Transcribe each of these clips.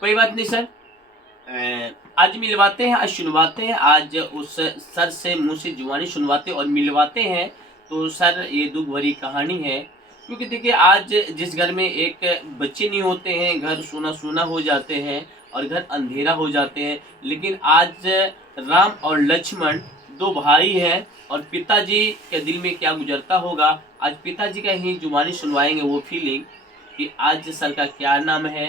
कोई बात नहीं सर, आज मिलवाते हैं, आज सुनवाते हैं, आज उस सर से मुंह से जुबानी सुनवाते और मिलवाते हैं। तो सर ये दुख भरी कहानी है, क्योंकि देखिए आज जिस घर में एक बच्चे नहीं होते हैं, घर सूना सूना हो जाते हैं और घर अंधेरा हो जाते हैं। लेकिन आज राम और लक्ष्मण दो भाई हैं और पिताजी के दिल में क्या गुजरता होगा, आज पिताजी का ही जुबानी सुनवाएंगे वो फीलिंग कि आज सर का क्या नाम है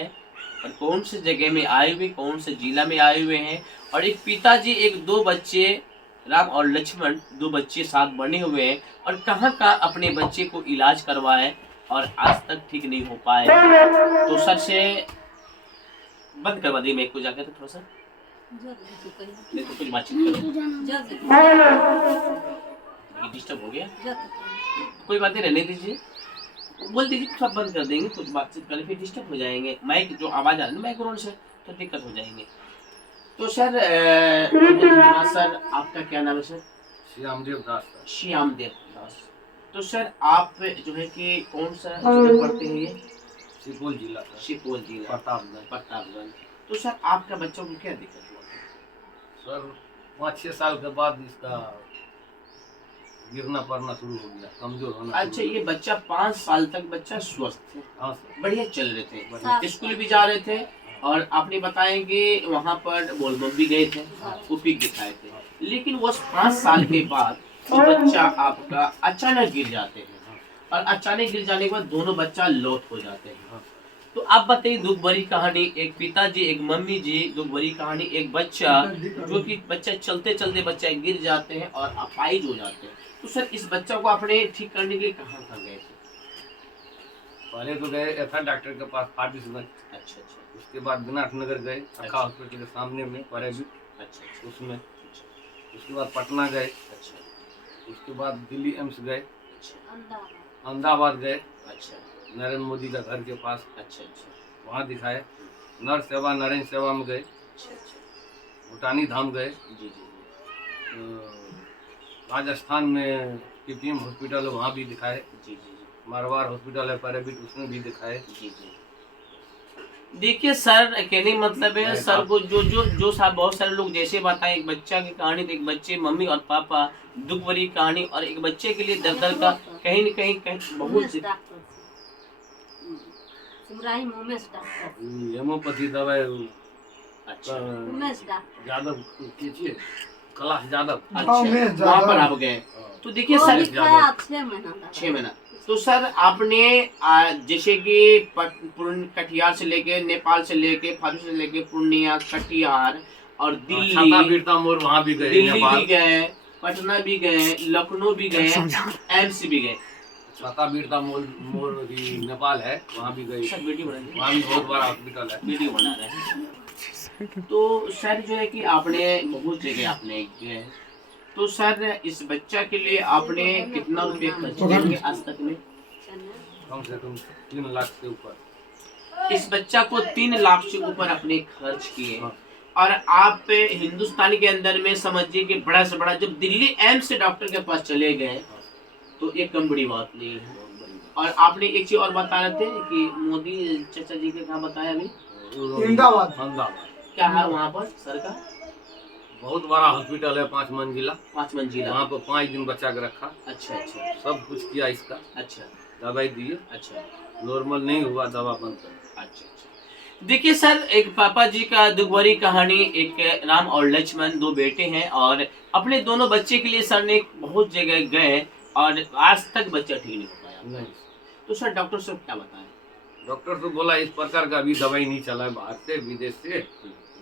और कौन से जगह में आए हुए, कौन से जिला में आए हुए हैं। और एक पिताजी एक दो बच्चे राम और लक्ष्मण दो बच्चे साथ बने हुए हैं और कहाँ कहाँ अपने बच्चे को इलाज करवाए और आज तक ठीक नहीं हो पाए। तो सर से बंद करवा दी मैं को जाकर, तो थोड़ा सा नहीं तो कुछ बातचीत करो, डिस्टर्ब हो गया। कोई बातें रहने दीजिए, बोल दीजिए सब बंद कर देंगे, कुछ बातचीत करें फिर डिस्टर्ब हो जाएंगे, माइक जो आवाज आ रही है माइक्रोफोन से तो दिक्कत हो जाएंगे। तो सर सर आपका क्या नाम है सर? श्यामदेव दास। श्यामदेव दास। तो सर आप जो है कि कौन सा जगह पढ़ते हैं ये? सुपौल जिला। सुपौल जिला, प्रतापगंज। तो सर आपका बच्चों को क्या दिक्कत हुआ? सर 5-6 साल के बाद इसका गिरना पड़ना शुरू हो गया, कमजोर होना। अच्छा, ये बच्चा 5 साल तक बच्चा स्वस्थ थे? हाँ सर, बढ़िया चल रहे थे, स्कूल भी जा रहे थे और आपने बताया कि वहाँ पर बोलबम भी गए थे, वो पिक दिखाए थे। लेकिन वो 5 साल के बाद वो बच्चा आपका अचानक गिर जाते हैं और अचानक गिर जाने के बाद दोनों बच्चा लौट हो जाते हैं। तो आप बताइए, दुख भरी कहानी, एक पिताजी एक मम्मी जी, दुख भरी कहानी, एक बच्चा जो कि बच्चा चलते चलते बच्चा गिर जाते हैं और अपाहिज हो जाते हैं। तो सर इस बच्चा को आपने ठीक करने के लिए कहाँ गए थे? पहले तो गए एफआर डॉक्टर के पास फारबिसगंज। अच्छा। उसके बाद विनाथ नगर गए, अक्का हॉस्पिटल के सामने में प्राइवेट। अच्छा उसमें उसके बाद पटना गए। अच्छा। उसके बाद दिल्ली एम्स गए। अच्छा। अहमदाबाद गए। अच्छा। नरेंद्र मोदी का घर के पास। अच्छा। वहाँ दिखाए। नर सेवा नरेंद्र सेवा में गए। अच्छा। भूटानी धाम गए। जी। राजस्थान में पीपीएम हॉस्पिटल है, वहाँ भी दिखाए। जी। मारवाड़ हॉस्पिटल है प्राइवेट, उसमें भी दिखाए। जी। देखिए सर, कहने मतलब है सर को जो साहब बहुत सारे लोग जैसे बताएं, एक बच्चा की कहानी, तो एक बच्चे मम्मी और पापा दुख भरी कहानी, और एक बच्चे के लिए दर्द का कहीं न कहीं बहुत हेमोपैथी दवाई। अच्छा। यादव कैलाश यादव। अच्छा, वहाँ पर आप गए। तो देखिए सर 6 महीना। तो सर आपने जैसे कि कटिहार से लेके, नेपाल से लेके, फारबिसगंज से लेके पूर्णिया, कटिहार और दिल्ली, वहाँ भी गए, दिल्ली भी गए, पटना भी गए, लखनऊ भी गए, एम्स भी गए। छाता बीरता मोर भी नेपाल है, वहाँ भी गए। सर वीडियो बना रहे वहाँ भी बहुत बड़ा हॉस्पिटल है, वीडियो बना रहे हैं। तो सर जो है कि आपने बहुत जगह आपने गए। तो सर इस बच्चा के लिए आपने कितना रुपये खर्च किए आज तक में? कम से कम 3 लाख से ऊपर। इस बच्चा को 3 लाख से ऊपर आपने खर्च किए। हाँ। और आप हिंदुस्तान के अंदर में समझिए कि बड़ा से बड़ा, जब दिल्ली एम्स से डॉक्टर के पास चले गए तो ये कम बड़ी बात नहीं है। और आपने एक चीज और बता रहे थे कि मोदी चाचा जी के कहाँ बताया अभी? अहमदाबाद। क्या है वहाँ पर सर का? बहुत बड़ा हॉस्पिटल है, 5 मंजिला। 5 मंजिला। वहाँ पर 5 दिन बच्चा के रखा। अच्छा। सब कुछ किया इसका। अच्छा। दवाई दिए। अच्छा। नॉर्मल नहीं हुआ, दवा बंद कर। अच्छा। देखिए सर, एक पापा जी का दुख भरी कहानी, एक राम और लक्ष्मण दो बेटे हैं और अपने दोनों बच्चे के लिए सर ने बहुत जगह गए और आज तक बच्चा ठीक नहीं हो पाया। नहीं। तो सर डॉक्टर साहब क्या बताएं? डॉक्टर तो बोला इस प्रकार का अभी दवाई नहीं चला है, बाहर से विदेश से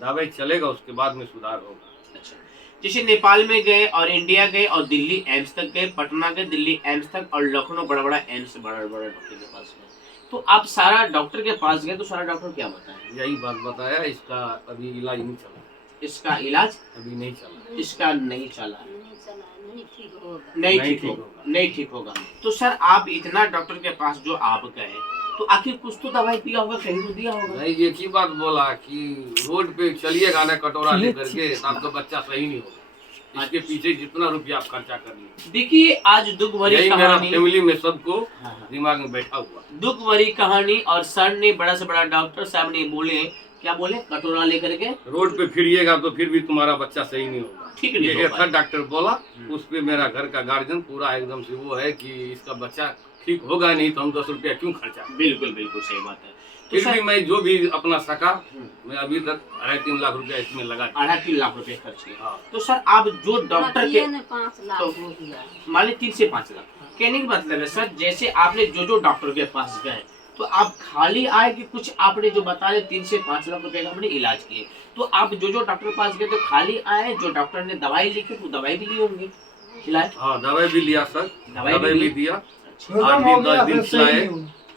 दवाई चलेगा, उसके बाद में सुधार होगा। अच्छा, जैसे नेपाल में गए और इंडिया गए और दिल्ली एम्स तक गए, पटना गए, दिल्ली एम्स तक और लखनऊ बड़ा बड़ा एम्स, बड़ा बड़ा डॉक्टर के पास गए। तो आप सारा डॉक्टर के पास गए तो सारा डॉक्टर क्या बताया? यही बात बताया, इसका अभी इलाज नहीं चला। इसका इलाज अभी नहीं चला। इसका नहीं चला, नहीं ठीक होगा। तो सर आप इतना डॉक्टर के पास जो आप गए, तो आखिर कुछ तो दवाई दिया होगा, कहीं तो दिया होगा? नहीं, एक ही बात बोला कि रोड पे चलिएगा ना कटोरा लेकर के, आपका बच्चा सही नहीं होगा। इसके पीछे जितना रुपया आप खर्चा कर लिए। देखिए आज दुख भरी यही मेरा कहानी, फैमिली में सबको हाँ, दिमाग में बैठा हुआ। दुख भरी कहानी। और सर ने, बड़ा से बड़ा डॉक्टर साहब ने बोले, क्या बोले, कटोरा लेकर के रोड पे फिरिएगा तो फिर भी तुम्हारा बच्चा सही नहीं होगा, ठीक नहीं ये हो एक पाएगा। डॉक्टर बोला। उस पे मेरा घर का गार्जियन पूरा एकदम से वो है कि इसका बच्चा ठीक होगा नहीं तो हम 10 रुपया क्यों खर्चा। बिल्कुल बिल्कुल सही बात है। तो फिर भी सर मैं जो भी अपना सका, मैं अभी तक 2.5-3 लाख रुपया इसमें लगा दिया। 2.5-3 लाख रुपए खर्च किए। हाँ। तो सर आप जो डॉक्टर के 5 लाख तो हो गया। मान लीजिए 3 से 5 लाख, कहने का मतलब है सर, जैसे आपने जो डॉक्टर के पास गए तो आप खाली आए कि कुछ आपने जो बता रहे 3 से 5 लाख रुपए का हमने इलाज किए, तो आप जो डॉक्टर के पास गए तो खाली आए, जो डॉक्टर ने दवाई लिखी तो दवाई भी ली होंगी, खिलाए? हाँ, दवाई भी लिया सर, दवाई दवाई भी भी ली? दिया। अच्छा 8 दिन 10 दिन खिलाए,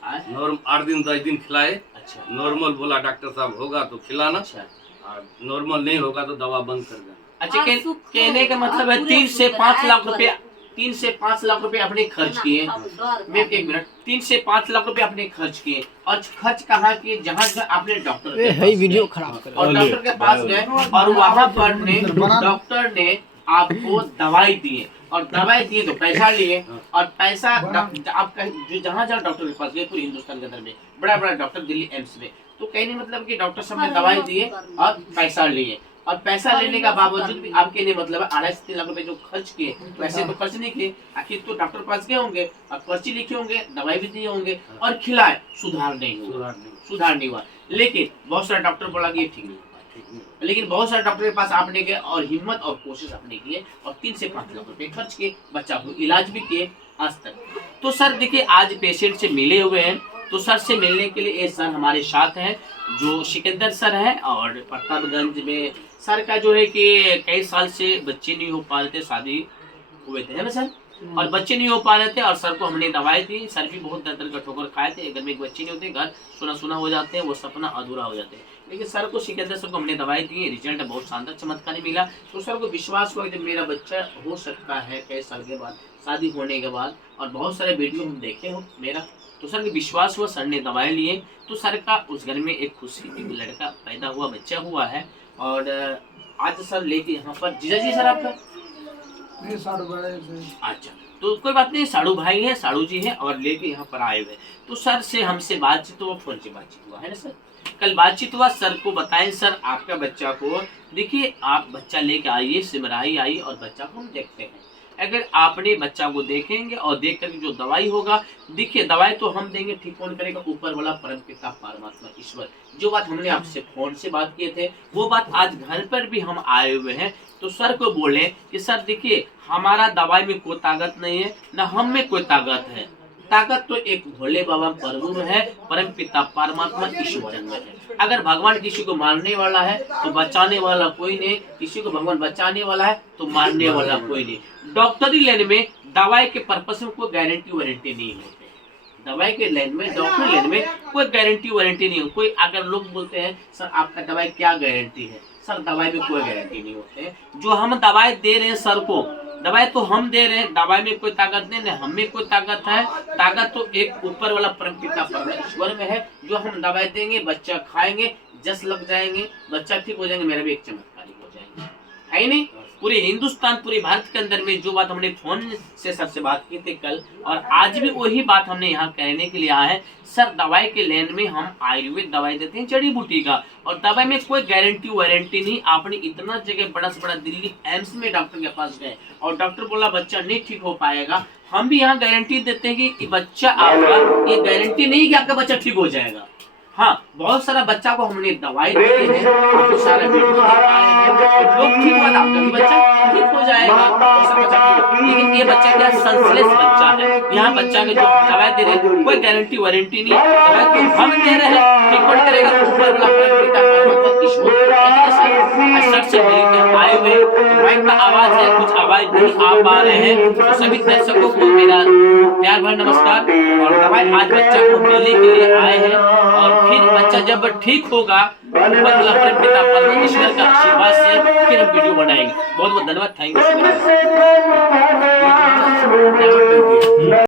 हाँ? 8 दिन 10 दिन खिलाए। अच्छा नॉर्मल बोला डॉक्टर साहब होगा तो खिलाना, अच्छा और नॉर्मल नहीं होगा तो दवा बंद कर देना। अच्छा और कहने का मतलब है पूरे 3 से 5 लाख पूरे रुपया, 3 से 5 लाख रुपए आपने खर्च किए। मैं 1 मिनट, 3 से 5 लाख रुपए आपने खर्च किए, और खर्च कहाँ किए? जहाँ आपने डॉक्टर के पास वीडियो गए। खराब कर और डॉक्टर के पास गए और वहां पर ने डॉक्टर ने आपको दवाई दिए, और दवाई दिए तो पैसा लिए, और पैसा आपका जो जहाँ डॉक्टर के पास गए पूरे हिंदुस्तान के अंदर में बड़ा बड़ा डॉक्टर, दिल्ली एम्स में, तो कहने मतलब कि डॉक्टर साहब ने दवाई दिए और पैसा लिए, और पैसा लेने का बावजूद भी आपके लिए मतलब 2.5-3 लाख रुपए जो खर्च किए, वैसे तो खर्च नहीं किए, आखिर तो डॉक्टर पास गए होंगे और पर्ची लिखे होंगे, दवाई भी दिए होंगे और खिलाए, सुधार नहीं हुआ, सुधार नहीं हुआ। लेकिन बहुत सारे डॉक्टर बोला कि ये ठीक नहीं हुआ, लेकिन बहुत सारे डॉक्टर के पास आपने गए और हिम्मत और कोशिश आपने किए और 3 से 5 लाख रुपए खर्च किए, बच्चा को इलाज भी किए आज तक। तो सर देखिए आज पेशेंट से मिले हुए हैं, तो सर से मिलने के लिए ये सर हमारे साथ हैं, जो सिकंदर सर हैं, और प्रतापगंज में सर का जो है कि कई साल से बच्चे नहीं हो पा रहे थे, शादी हुए थे, है ना सर, और बच्चे नहीं हो पा रहे थे, और सर को हमने दवाई दी, सर भी बहुत दर दर का ठोकर खाए थे, घर में एक बच्चे नहीं होते, घर सुना सुना हो जाते हैं, वो सपना अधूरा हो जाते हैं, लेकिन सर को सिकंदर सर को हमने दवाई दी, रिजल्ट बहुत शानदार चमत्कारी मिला। तो सर को विश्वास हुआ कि मेरा बच्चा हो सकता है कई साल के बाद, शादी होने के बाद, और बहुत सारे वीडियो हम देखे हो मेरा, तो सर को विश्वास हुआ, सर ने दवाई लिए, तो सर का उस घर में एक खुशी, एक लड़का पैदा हुआ, बच्चा हुआ है, और आज सर लेके यहाँ पर जीजा जी सर आपका अच्छा, तो कोई बात नहीं, साड़ू भाई है, साड़ू जी है, और लेके यहाँ पर आए हुए, तो सर से हमसे बातचीत हुआ, फोन से बातचीत हुआ है ना सर, कल बातचीत हुआ, सर को बताएं सर आपका बच्चा को, देखिए आप बच्चा लेके आइए, सिमराही आई और बच्चा को हम देखते हैं, अगर आपने बच्चा को देखेंगे और देख कर जो दवाई होगा, देखिए दवाई तो हम देंगे, ठीक कौन करेगा? ऊपर वाला परम पिता परमात्मा ईश्वर। जो बात हमने आपसे फोन से बात किए थे, वो बात आज घर पर भी हम आए हुए हैं, तो सर को बोले कि सर देखिए हमारा दवाई में कोई ताकत नहीं है, न हम में कोई ताकत है, ताकत तो एक भोले बाबा प्रभु में है, परम पिता परमात्मा ईश्वर में है। अगर भगवान किसी को मारने वाला है तो बचाने वाला कोई नहीं, किसी को भगवान बचाने वाला है तो मारने वाला कोई नहीं। डॉक्टरी लाइन में दवाई के पर्पस में कोई गारंटी वारंटी नहीं होते, दवाई के लाइन में, डॉक्टरी लाइन में कोई गारंटी वारंटी नहीं हो। कोई अगर लोग बोलते हैं सर आपका दवाई क्या गारंटी है, सर दवाई में कोई गारंटी नहीं होते, जो हम दवाई दे रहे हैं सर को, दवाई तो हम दे रहे हैं, दवाई में कोई ताकत नहीं, हम में कोई ताकत है, ताकत तो एक ऊपर वाला परमपिता परमेश्वर में है। जो हम दवाई देंगे, बच्चा खाएंगे, जस लग जाएंगे, बच्चा ठीक हो जाएंगे, मेरा भी एक चमत्कारी हो जाएंगे, है नहीं? पूरे हिंदुस्तान, पूरे भारत के अंदर में जो बात हमने फोन से सर से बात की थी कल, और आज भी वही बात हमने यहाँ कहने के लिए आए हैं। सर दवाई के लेन में हम आयुर्वेद दवाई देते हैं, जड़ी बूटी का, और दवाई में कोई गारंटी वारंटी नहीं। आपने इतना जगह बड़ा से बड़ा दिल्ली एम्स में डॉक्टर के पास गए और डॉक्टर बोला बच्चा नहीं ठीक हो पाएगा, हम भी यहाँ गारंटी देते हैं कि बच्चा आपका, ये गारंटी नहीं कि आपका बच्चा ठीक हो जाएगा। हाँ, बहुत सारा बच्चा को हमने दवाई दी है, बहुत सारा वीडियो दिखाए हैं, लोग ठीक हुआ, आपका भी बच्चा ठीक हो जाएगा, बच्चा ठीक, लेकिन ये बच्चा क्या सेंसलेस बच्चा है। यहाँ बच्चा के जो दवाई दे रहे हैं कोई गारंटी वारंटी नहीं, दवाई तो हम दे रहे हैं, ट्रीटमेंट करेगा ऊपर वाला परमपिता परमात्मा ईश्वर। सर से मिलकर आए हुए, माइक का आवाज है, कुछ आवाज नहीं आ पा रहे हैं, तो सभी दर्शकों को मेरा प्यार भरा नमस्कार। और दवाई आज बच्चा को मिलने के लिए आए हैं, और फिर बच्चा जब ठीक होगा, ऊपर वाला परमपिता परमेश्वर का आशीर्वाद से फिर हम वीडियो बनाएंगे। बहुत बहुत धन्यवाद, थैंक यू।